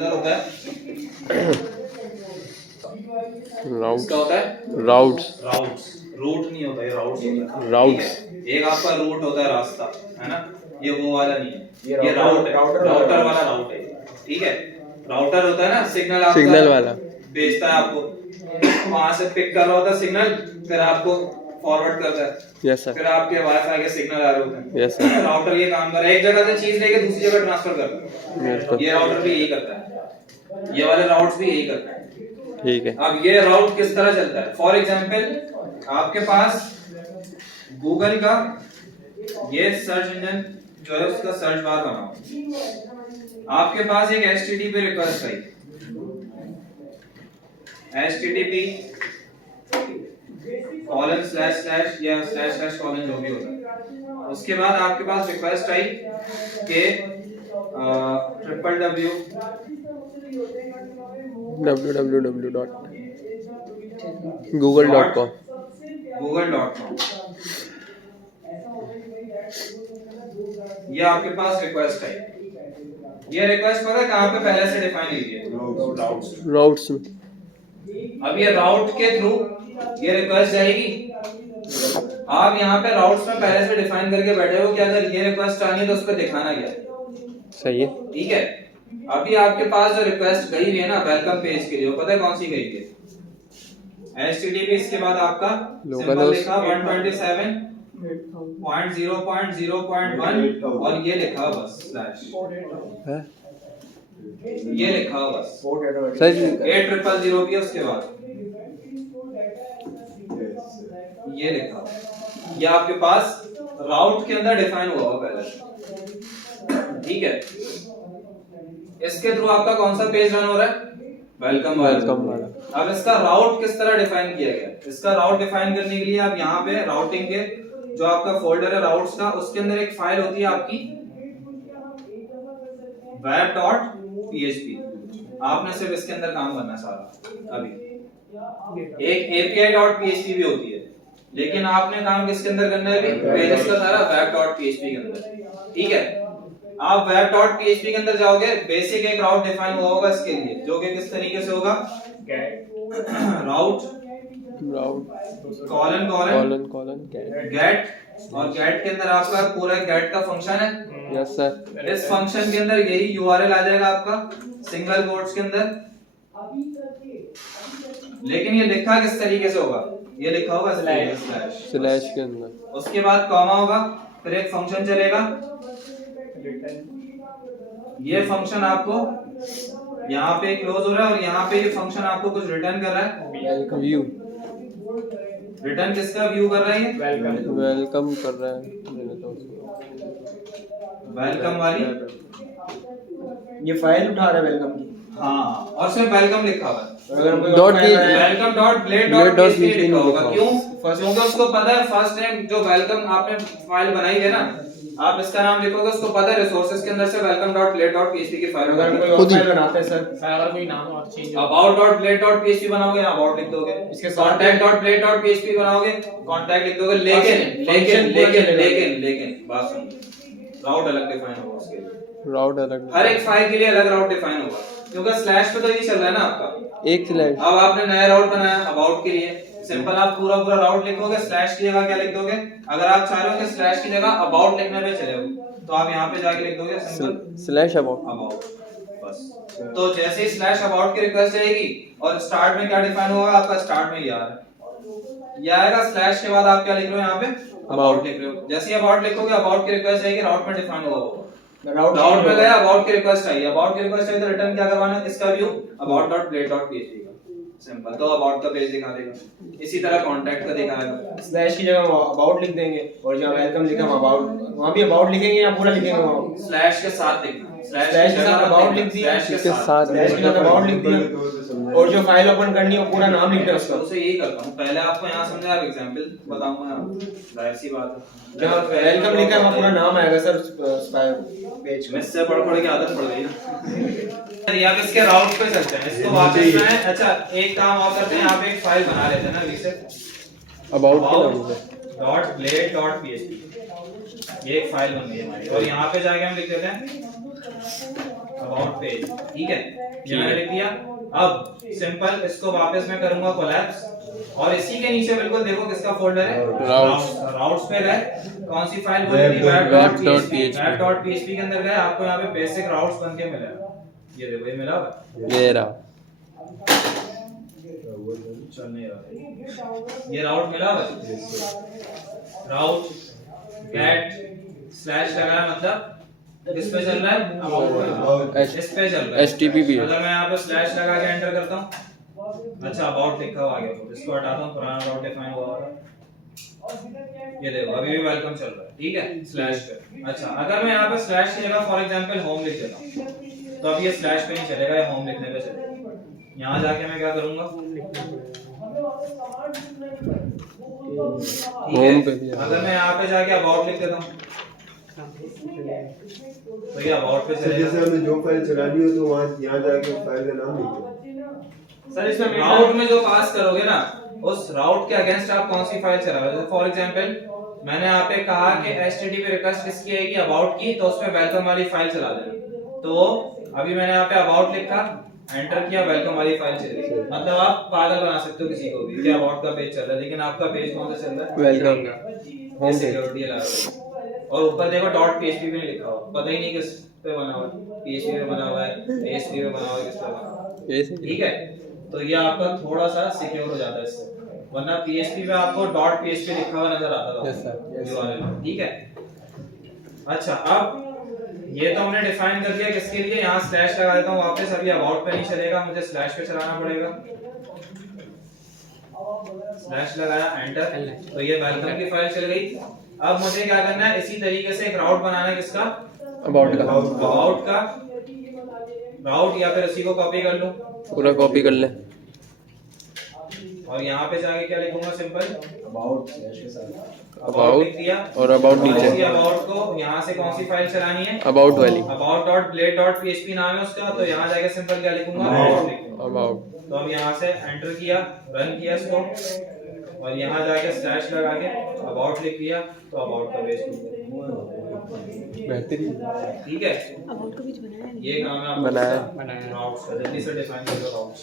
होता है राउट्स होता है राउट्स राउट्स रूट नहीं होता, ये राउट्स होता है। राउट्स एक आपका रूट होता है रास्ता, है ना, ये वो वाला नहीं है, ये राउट है, राउटर वाला राउट है। ठीक है, राउटर होता है ना, सिग्नल आपका सिग्नल वाला भेजता है आपको, वहां से पिक कर रहा होता है सिग्नल, फिर आपको फॉरवर्ड करता है। यस सर फिर आपके वाईफाई के सिग्नल आ रहे होते हैं। यस सर राउटर ये काम कर रहा है, एक जगह से चीज लेके दूसरी जगह ट्रांसफर करता यस है। सर ये राउटर भी यही करता है, ये वाले राउट्स भी यही करते हैं। ठीक है। अब ये राउट किस तरह चलता है? फॉर एग्जाम्पल आपके पास गूगल का ये सर्च इंजन जो है उसका सर्च बार बना हुआ, आपके पास एक HTTP रिक्वेस्ट आई, HTTP कॉलन स्लैश स्लैश या स्लैश स्लैश कॉलन जो भी होगा, उसके बाद आपके पास रिक्वेस्ट आई के www.google.com ये आपके पास रिक्वेस्ट है। ये रिक्वेस्ट पता है कहां पे पहले से डिफाइन हुई है? राउट्स में। अब ये राउट के थ्रू ये रिक्वेस्ट जाएगी। आप यहाँ पे राउट्स में पहले से डिफाइन करके बैठे हो कि अगर ये रिक्वेस्ट आनी है तो उसको दिखाना क्या है। सही है। ठीक है, अभी आपके पास जो रिक्वेस्ट गई हुई है ना वेलकम पेज के लिए, वो पता है कौन सी गई है? HTTP, इसके बाद आपका सिंबल लिखा 127.0.0.1 और ये लिखा बस स्लैश है, ये लिखा बस सर 8000 भी है उसके बाद ये लिखा। ये आपके पास राउट के अंदर डिफाइन हुआ होगा पहले। ठीक है, इसके थ्रू आपका कौन सा पेज रन हो रहा है? वेलकम वाला। अब इसका राउट किस तरह डिफाइन किया गया? इसका राउट डिफाइन करने के लिए आप यहाँ पे राउटिंग के जो आपका फोल्डर है राउट्स का, उसके अंदर एक फाइल होती है आपकी web.php। आपने सिर्फ इसके अंदर काम करना है सारा। अभी एक API.php भी होती है, लेकिन आपने काम किसके अंदर करना है? अभी पेजेस का सारा web.php के अंदर। ठीक है, आप web.php के अंदर जाओगे, बेसिक एक राउट डिफाइन हुआ होगा इसके लिए, जो कि किस तरीके से होगा? राउट कॉलन गेट, और गेट के अंदर आपका पूरा गेट का फंक्शन है। Yes sir. इस फंक्शन के अंदर यही URL आ जाएगा आपका सिंगल कोट्स के अंदर, लेकिन ये लिखा किस तरीके से होगा? ये लिखा होगा स्लैश के अंदर, उसके बाद कॉमा होगा, फिर एक फंक्शन चलेगा। ये फंक्शन आपको यहाँ पे क्लोज हो रहा है और यहाँ पे ये फंक्शन आपको कुछ रिटर्न कर रहा है। व्यू रिटर्न किसका व्यू कर रहा है? ये वेलकम कर रहा है, वेलकम वाली ये फाइल उठा रहा है वेलकम की। हाँ, और सिर्फ वेलकम लिखा हुआ है, welcome.blade.php लिखा होगा। क्यों? क्योंकि उसको पता है फर्स्ट टाइम जो वेलकम आपने फाइल बनाई है ना, आप इसका नाम लिखोगे, उसको पता है रिसोर्सेज के अंदर से welcome.blade.php की फाइल बनाते हैं सर, अगर कोई नाम और चेंज about.blade.php बनाओगे, about लिख दोगे। इसके contact.blade.php बनाओगे, contact लिख दोगे। लेकिन बात सुन, राउट अलग डिफाइन होगा उसके लिए। राउट अलग, हर एक फाइल के लिए अलग राउट डिफाइन होगा, क्योंकि स्लैश पे तो ये चल रहा है ना आपका। एक स्लैश। अब आपने नया राउट बनाया अबाउट के लिए, सिंपल आप पूरा राउट लिखोगे, स्लैश की जगह क्या लिख दोगे? अगर आप चाह रहे हो कि स्लैश की जगह अबाउट लिखने पे चले हो, तो आप यहाँ पे जाके लिख दोगे सिंपल स्लैश अबाउट बस। तो जैसे ही स्लैश अबाउट की रिक्वेस्ट जाएगी और स्टार्ट में क्या डिफाइन होगा आपका? स्टार्ट में ये आएगा, स्लैश के बाद आप क्या लिख रहे हो यहाँ पे? अबाउट लिख रहे हो। जैसे ही अबाउट लिखोगे, अबाउट की रिक्वेस्ट आएगी, राउट में डिफाइन होगा, राउट में गया, अबाउट की रिक्वेस्ट आई, अबाउट की रिक्वेस्ट आई तो रिटर्न क्या करवाना है? किसका व्यू? about.blade.php का। सिंपल, तो अबाउट का पेज दिखा देगा। इसी तरह कांटेक्ट का दिखाएगा, स्लैश की जगह अबाउट लिख देंगे, और जहां वेलकम लिखा हम अबाउट वहां भी अबाउट लिखेंगे या पूरा लिखेंगे? वहां स्लैश के साथ लिखना, स्लैश के साथ अबाउट लिख दिया, स्लैश के साथ अबाउट लिख दिया, और जो फाइल ओपन करनी है पूरा नाम लिखना है उसका। तो यही करता हूं, पहले आपको यहां समझा, अब एग्जांपल बताऊंगा यहां, जाहिर सी बात है। जहां वेलकम लिखा है वहां पूरा नाम आएगा सर पेज में। इससे पढ़ के आदत पड़ गई ना। अब इसके राउट पे चलते हैं, इसको वापस में। अच्छा, एक काम और करते हैं, आप एक फाइल बना लेते हैं ना अभी से, about.blade.php। ये एक फाइल बन गई हमारी, और यहाँ पे जाके हम लिख देते हैं अबाउट पेज, ठीक है, ये मैंने लिख दिया। अब सिंपल इसको वापस मैं करूंगा कोलैप्स, और इसी के नीचे बिल्कुल देखो किसका फोल्डर है, राउट्स पे गए, कौन सी फाइल बोलेगी, web.php, web.php के अंदर गए, आपको यहाँ पे बेसिक राउट्स बन के मिलेगा, ये देखो ये मिला हुआ, ये रहा, चल नहीं रहा, ये राउट मिला हुआ, राउट गेट स्लैश लगाया, मतलब किस पे चल रहा है, अबाउट, इस पे चल रहा है, HTTP। अगर मैं यहाँ पे स्लैश लगा के एंटर करता हूँ, अच्छा अबाउट लिखा हुआ आ गया, तो इसको हटाता हूँ, पुराना अबाउट डिफाइन हुआ होगा, ये देखो अभी भी वेलकम चल रहा है, ठीक है, स्लैश पे। अच्छा अगर मैं यहाँ पे स्लैश की जगह फॉर एग्जांपल होम लिख देता हूँ, तो अब ये स्लैश पे नहीं चलेगा, ये होम लिखने पे चलेगा। यहाँ जाके मैं क्या करूंगा, होम पे दिया। अगर मैं यहाँ पे जाके अबाउट लिख देता हूँ, तो ये अबाउट पे चलेगा। जैसे हमें जो फाइल चलानी हो तो वहाँ यहाँ जाके फाइल का नाम लिखिए। सर इसमें राउट में जो पास करोगे ना, उस राउट के अगेंस्ट आप कौन सी फाइल चलाओगे, फॉर एग्जांपल मैंने यहाँ पे कहा कि HTTP रिक्वेस्ट किसकी आएगी, अबाउट की, तो उसमें वेलकम वाली फाइल चला देना, तो अभी मैंने यहाँ पे अबाउट लिखा, एंटर किया, वेलकम वाली फाइल चली गई। मतलब आप पागल बना सकते हो किसी को भी कि अबाउट का पेज चल रहा है, लेकिन आपका पेज कौन सा चल रहा है, वेलकम का, होम सिक्योरिटी लगा रहा है, और ऊपर देखो .php भी नहीं लिखा हुआ, पता ही नहीं किस पे बना हुआ है, PHP पे बना हुआ है, ASP पे बना हुआ है, किस पे बना हुआ है, ठीक है, तो ये आपका थोड़ा सा सिक्योर हो जाता है इससे, वरना PHP पे आपको .php लिखा हुआ नजर आता था, URL, ठीक है। अच्छा अब ये तो हमने डिफाइन कर दिया किसके लिए, यहाँ स्लैश लगा देता हूँ वापस, अभी अबाउट पे नहीं चलेगा, मुझे स्लैश पे चलाना पड़ेगा, स्लैश लगाया, एंटर, तो ये वेलकम की फाइल चल गई। अब मुझे क्या करना है, इसी तरीके से एक राउट बनाना है, किसका, अबाउट का, अबाउट का राउट, या फिर इसी को कॉपी कर लूं, पूरा कॉपी कर ले, और यहाँ पे जाके क्या लिखूंगा, सिंपल अबाउट स्लैश के साथ अबाउट लिख दिया, और अबाउट नीचे, अबाउट को यहाँ से कौन सी फाइल चलानी है, अबाउट वाली, about.blade.php नाम है उसका, तो यहाँ जाके सिंपल क्या लिखूंगा, अबाउट लिखूंगा, अबाउट, तो अब यहाँ से एंटर किया, रन किया इसको, और यहाँ जाके स्लैश लगा के अबाउट लिख दिया, तो अबाउट का पेज बेहतरीन, ठीक है, अबाउट का पेज बनाया है, ये काम है आपका बनाया राउट्स का, जल्दी से डिफाइन कर दो राउट्स।